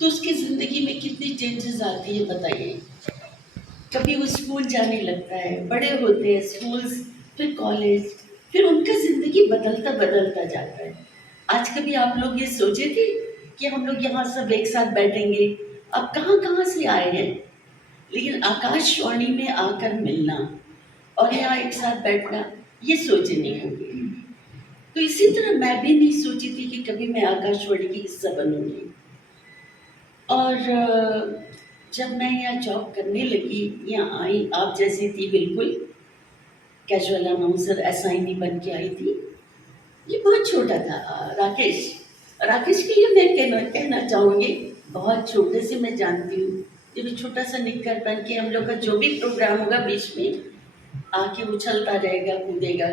तो उसकी ज़िंदगी में कितनी चेंजेस आती है बताइए। कभी वो स्कूल जाने लगता है, बड़े होते हैं, स्कूल्स, फिर कॉलेज, फिर उनका ज़िंदगी बदलता बदलता जाता है। आज कभी आप लोग ये सोचे थे कि हम लोग यहाँ सब एक साथ बैठेंगे? अब कहाँ कहाँ से आए हैं, लेकिन आकाशवाणी में आकर मिलना और यहाँ एक साथ बैठना, ये सोचे नहीं होंगे। तो इसी तरह मैं भी नहीं सोची थी कि कभी मैं आकाशवाणी की हिस्सा बनूंगी। और जब मैं यहाँ जॉब करने लगी, यहाँ आई, आप जैसी थी बिल्कुल, कैजुअल अनाउंसर एसआईनी बन के आई थी। ये बहुत छोटा था। राकेश, राकेश के लिए मैं कहना कहना चाहूँगी, बहुत छोटे से मैं जानती हूँ। ये भी छोटा सा निक्कर पहन के हम लोग का जो भी प्रोग्राम होगा बीच में आके उछलता रहेगा, कूदेगा।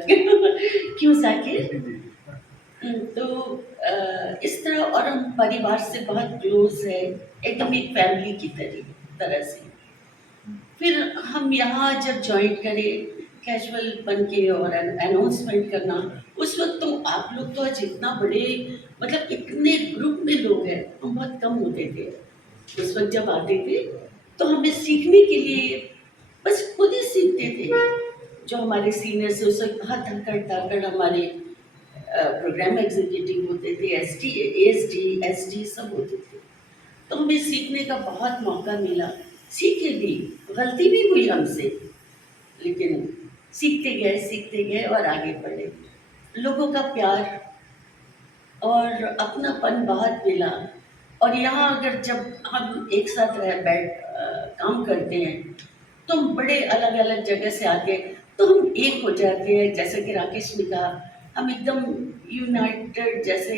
क्यों साकिर? तो इस तरह, और हम परिवार से बहुत क्लोज है, एकदम एक फैमिली की तरह से। फिर हम यहाँ जब ज्वाइन करें कैजुअल बन के और अनाउंसमेंट करना, उस वक्त तो आप लोग तो आज इतना बड़े, मतलब इतने ग्रुप में लोग हैं, हम बहुत कम होते थे उस वक्त जब आते थे। तो हमें सीखने के लिए बस खुद ही सीखते थे। जो हमारे सीनियर्स उस वक्त हाथ धक्कड़ धक्कड़ हमारे प्रोग्राम एग्जीक्यूटिव होते थे, एसटी, एएसडी, एसडी सब होते थे। तो हमें सीखने का बहुत मौका मिला, सीखे भी, गलती भी हुई हमसे, लेकिन सीखते गए और आगे बढ़े। लोगों का प्यार और अपनापन बहुत मिला। और यहाँ अगर जब हम एक साथ रह बैठ काम करते हैं, तो हम बड़े अलग अलग जगह से आते हैं, तो हम एक हो जाते हैं। जैसे कि राकेश ने कहा, हम एकदम यूनाइटेड, जैसे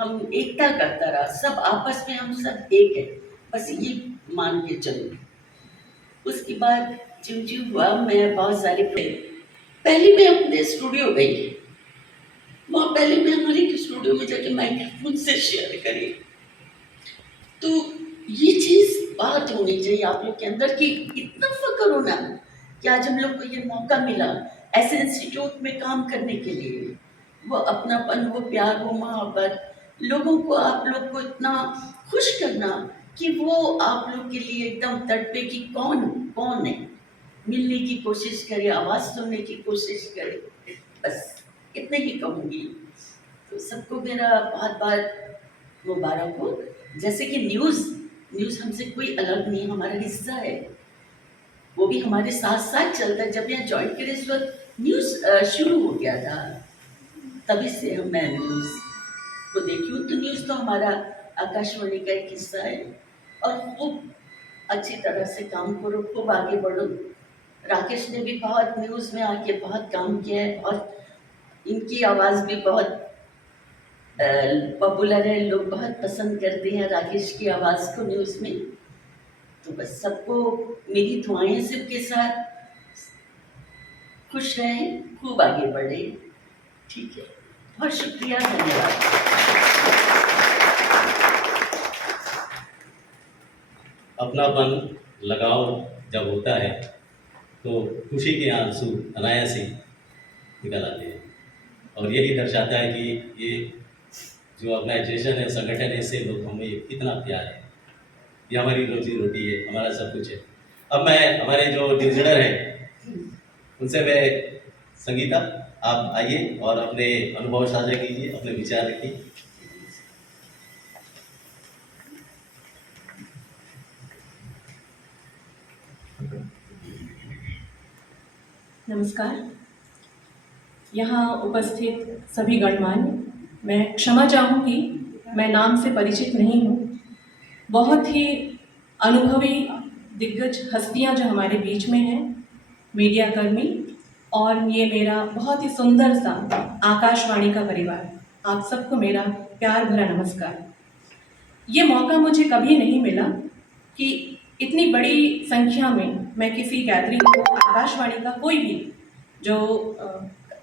हम एकता का तरह सब आपस में हम सब एक है, बस ये मान के चलो। उसके बाद ज्यों ज्यों हुआ, मैं बहुत सारे पहले मैं अपने स्टूडियो गई। वहाँ पहले मैं हमारे स्टूडियो में जाके माइक्रोफोन से शेयर करी। तो ये चीज़ बात होनी चाहिए आप लोग के अंदर कि इतना फ़क्र होना कि आज हम लोग को ये मौका मिला ऐसे इंस्टीट्यूट में काम करने के लिए। वो अपनापन, वो प्यार, वो मोहब्बत, लोगों को, आप लोग को इतना खुश करना कि वो आप लोग के लिए एकदम तड़पे कि कौन कौन है, मिलने की कोशिश करे, आवाज़ सुनने की कोशिश करे। बस इतने ही कहूँगी। तो सबको मेरा बहुत बहुत मुबारक हो। जैसे कि न्यूज़, न्यूज़ हमसे कोई अलग नहीं, हमारा हिस्सा है। वो भी हमारे साथ साथ चलता है। जब यहाँ ज्वाइन करे इस वक्त न्यूज़ शुरू हो गया था, तभी से हम मैं न्यूज़ को देखी हूँ। तो न्यूज़ तो हमारा आकाशवाणी का एक हिस्सा है। और खूब अच्छी तरह से काम करो, खूब आगे बढ़ो। राकेश ने भी बहुत न्यूज़ में आके बहुत काम किया है, और इनकी आवाज़ भी बहुत पॉपुलर है, लोग बहुत पसंद करते हैं राकेश की आवाज़ को न्यूज़ में। तो बस सबको मेरी दुआएं सबके साथ, खुश रहें, खूब आगे बढ़े। ठीक है, बहुत शुक्रिया, धन्यवाद। अपनापन, लगाव जब होता है तो खुशी के आंसू अनायास ही निकल आते हैं। और यही दर्शाता है कि ये जो ऑर्गेनाइजेशन है, संगठन है, इससे लोग हमें कितना प्यार है। ये हमारी रोजी रोटी है, हमारा सब कुछ है। अब मैं हमारे जो डिविजनर हैं उनसे मैं, संगीता आप आइए और अपने अनुभव साझा कीजिए, अपने विचार रखिए। नमस्कार। यहाँ उपस्थित सभी गणमान्य, मैं क्षमा चाहूँगी, मैं नाम से परिचित नहीं हूँ। बहुत ही अनुभवी दिग्गज हस्तियाँ जो हमारे बीच में हैं, मीडिया कर्मी, और ये मेरा बहुत ही सुंदर सा आकाशवाणी का परिवार, आप सबको मेरा प्यार भरा नमस्कार। ये मौका मुझे कभी नहीं मिला कि इतनी बड़ी संख्या में मैं किसी गैदरिंग को, आकाशवाणी का कोई भी जो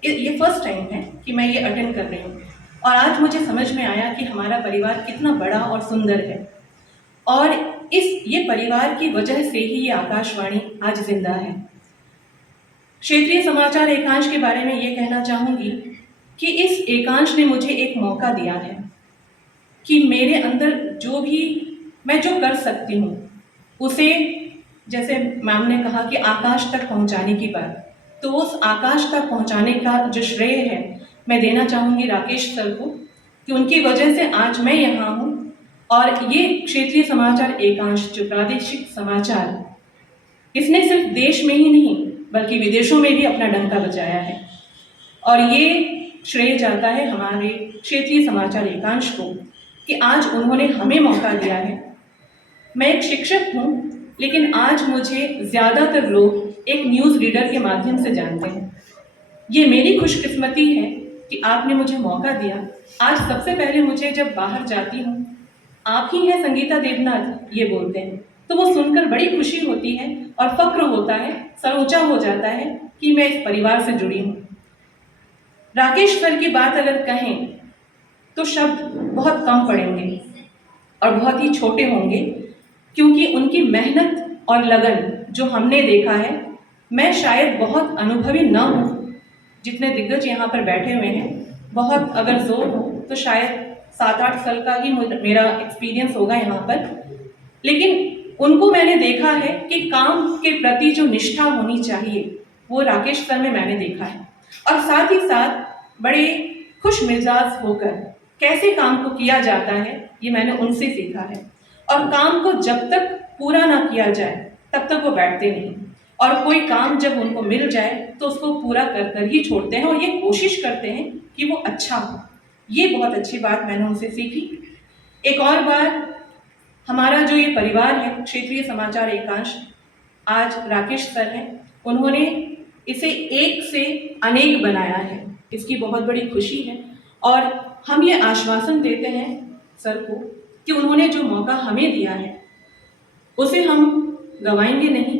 ये फर्स्ट टाइम है कि मैं ये अटेंड कर रही हूँ। और आज मुझे समझ में आया कि हमारा परिवार कितना बड़ा और सुंदर है, और ये परिवार की वजह से ही ये आकाशवाणी आज जिंदा है। क्षेत्रीय समाचार एकांश के बारे में ये कहना चाहूँगी कि इस एकांश ने मुझे एक मौका दिया है कि मेरे अंदर जो भी मैं जो कर सकती हूँ उसे, जैसे मैम ने कहा कि आकाश तक पहुँचाने की बात, तो उस आकाश तक पहुँचाने का जो श्रेय है मैं देना चाहूँगी राकेश सर को, कि उनकी वजह से आज मैं यहाँ हूँ। और ये क्षेत्रीय समाचार एकांश जो प्रादेशिक समाचार, इसने सिर्फ देश में ही नहीं बल्कि विदेशों में भी अपना डंका बजाया है। और ये श्रेय जाता है हमारे क्षेत्रीय समाचार एकांश को कि आज उन्होंने हमें मौका दिया है। मैं एक शिक्षक हूँ, लेकिन आज मुझे ज़्यादातर लोग एक न्यूज़ रीडर के माध्यम से जानते हैं। ये मेरी खुशकिस्मती है कि आपने मुझे मौका दिया। आज सबसे पहले मुझे जब बाहर जाती हूँ, आप ही हैं संगीता देवनाथ, ये बोलते हैं, तो वो सुनकर बड़ी खुशी होती है और फक्र होता है, सर ऊंचा हो जाता है कि मैं इस परिवार से जुड़ी हूँ। राकेश सर की बात अगर कहें तो शब्द बहुत कम पड़ेंगे और बहुत ही छोटे होंगे, क्योंकि उनकी मेहनत और लगन जो हमने देखा है, मैं शायद बहुत अनुभवी न हूँ, जितने दिग्गज यहाँ पर बैठे हुए हैं, बहुत अगर जोर हो तो शायद 7-8 साल का ही मेरा एक्सपीरियंस होगा यहाँ पर। लेकिन उनको मैंने देखा है कि काम के प्रति जो निष्ठा होनी चाहिए वो राकेश सर में मैंने देखा है। और साथ ही साथ बड़े खुश मिजाज होकर कैसे काम को किया जाता है ये मैंने उनसे सीखा है। और काम को जब तक पूरा ना किया जाए तब तक वो बैठते नहीं, और कोई काम जब उनको मिल जाए तो उसको पूरा कर कर ही छोड़ते हैं और ये कोशिश करते हैं कि वो अच्छा हो। ये बहुत अच्छी बात मैंने उनसे सीखी। एक और बात, हमारा जो ये परिवार है क्षेत्रीय समाचार एकांश, आज राकेश सर हैं, उन्होंने इसे एक से अनेक बनाया है, इसकी बहुत बड़ी खुशी है। और हम ये आश्वासन देते हैं सर को कि उन्होंने जो मौका हमें दिया है उसे हम गंवाएंगे नहीं।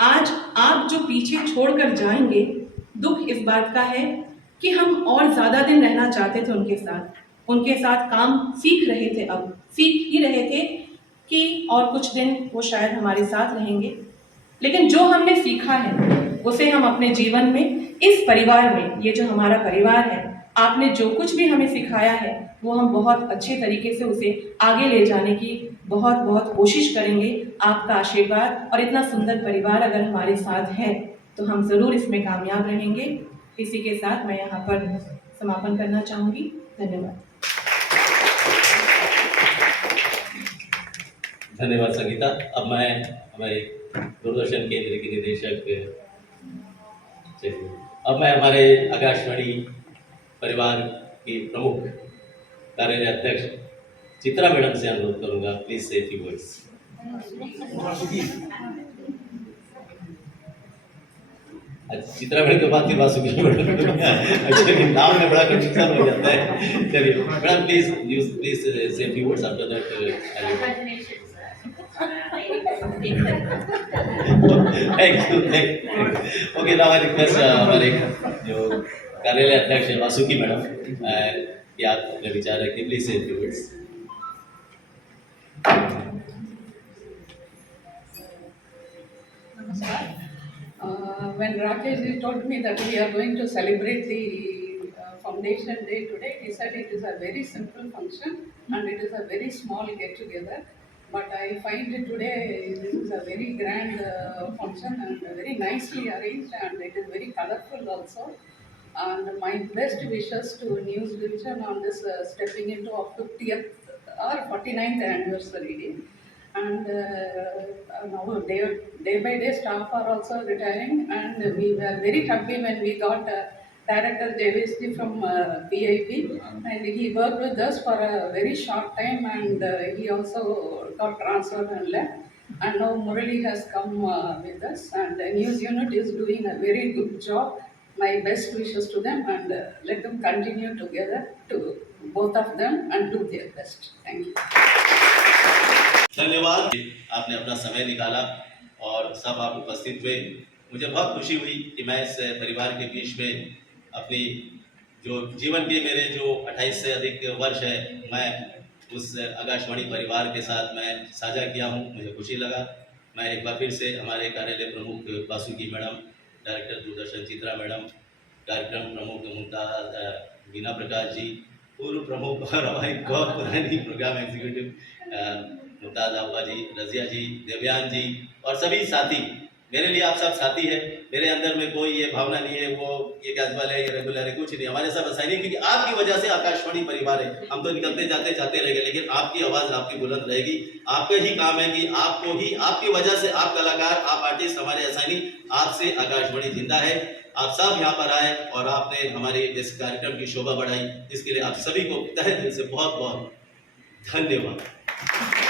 आज आप जो पीछे छोड़कर जाएंगे, दुख इस बात का है कि हम और ज़्यादा दिन रहना चाहते थे उनके साथ काम सीख रहे थे, अब सीख ही रहे थे कि और कुछ दिन वो शायद हमारे साथ रहेंगे। लेकिन जो हमने सीखा है उसे हम अपने जीवन में, इस परिवार में, ये जो हमारा परिवार है, आपने जो कुछ भी हमें सिखाया है वो हम बहुत अच्छे तरीके से उसे आगे ले जाने की बहुत बहुत कोशिश करेंगे। आपका आशीर्वाद और इतना सुंदर परिवार अगर हमारे साथ है तो हम ज़रूर इसमें कामयाब रहेंगे। इसी के साथ मैं यहाँ पर समापन करना चाहूँगी। धन्यवाद। धन्यवाद संगीता। अब मैं हमारे दूरदर्शन केंद्र की निदेशक, चलिए अब मैं हमारे आकाशवाणी परिवार की प्रमुख कार्यालय अध्यक्ष चित्रा मैडम से अनुरोध करूंगा, प्लीज से फ्यू वर्ड्स। चित्रा मैडम के बाद फिर वासुकी मैडम, अच्छा नाम में बड़ा कंफ्यूजन हो जाता है। चलिए मैडम प्लीज से few words after that. Thank you. Okay, now I request हमारे जो कार्यालय अध्यक्ष वासुकी मैडम कि आप अपने विचार रखिए, प्लीज से few words. When Rakesh told me that we are going to celebrate the foundation day today, he said it is a very simple function and it is a very small get together. But I find it today this is a very grand function and very nicely arranged, and it is very colorful also. And my best wishes to News Division on this stepping into our 50th or 49th anniversary day. And now day by day staff are also retiring, and we were very happy when we got Director Javesji from PIB, and he worked with us for a very short time, and he also got transferred and left. And now Murali has come with us, and the news unit is doing a very good job. My best wishes to them, and let them continue together, to both of them, and do their best. Thank you. धन्यवाद, आपने अपना समय निकाला और सब आप उपस्थित हुए। मुझे बहुत खुशी हुई कि मैं इस परिवार के बीच में अपनी जो जीवन के मेरे जो 28 से अधिक वर्ष है, मैं उस आकाशवाणी परिवार के साथ मैं साझा किया हूं। मुझे खुशी लगा। मैं एक बार फिर से हमारे कार्यालय प्रमुख Vasuki madam, director Doordarshan Chitra madam, कार्यक्रम प्रमुख मुमताज बीना प्रकाश जी, पूर्व प्रमुख और हमारी बहुत पुरानी प्रोग्राम एग्जीक्यूटिव मुमताज़ अब्बा जी, रज़िया जी, देवयान जी और सभी साथी, मेरे लिए आप सब साथी हैं। मेरे अंदर में कोई ये भावना नहीं है वो ये कैजुअल है, ये रेगुलर है, कुछ नहीं। हमारे सब असाइनी, क्योंकि आपकी वजह से आकाशवाणी परिवार है। हम तो निकलते जाते जाते रहेंगे, लेकिन आपकी आवाज़ आपकी बुलंद रहेगी। आपका ही काम है कि आपको ही, आपकी वजह से आप कलाकार, आप आर्टिस्ट, हमारे असाइनी, आपसे आकाशवाणी जिंदा है। आप सब यहाँ पर आए और आपने हमारे इस कार्यक्रम की शोभा बढ़ाई, इसके लिए आप सभी को तहे दिल से बहुत बहुत धन्यवाद।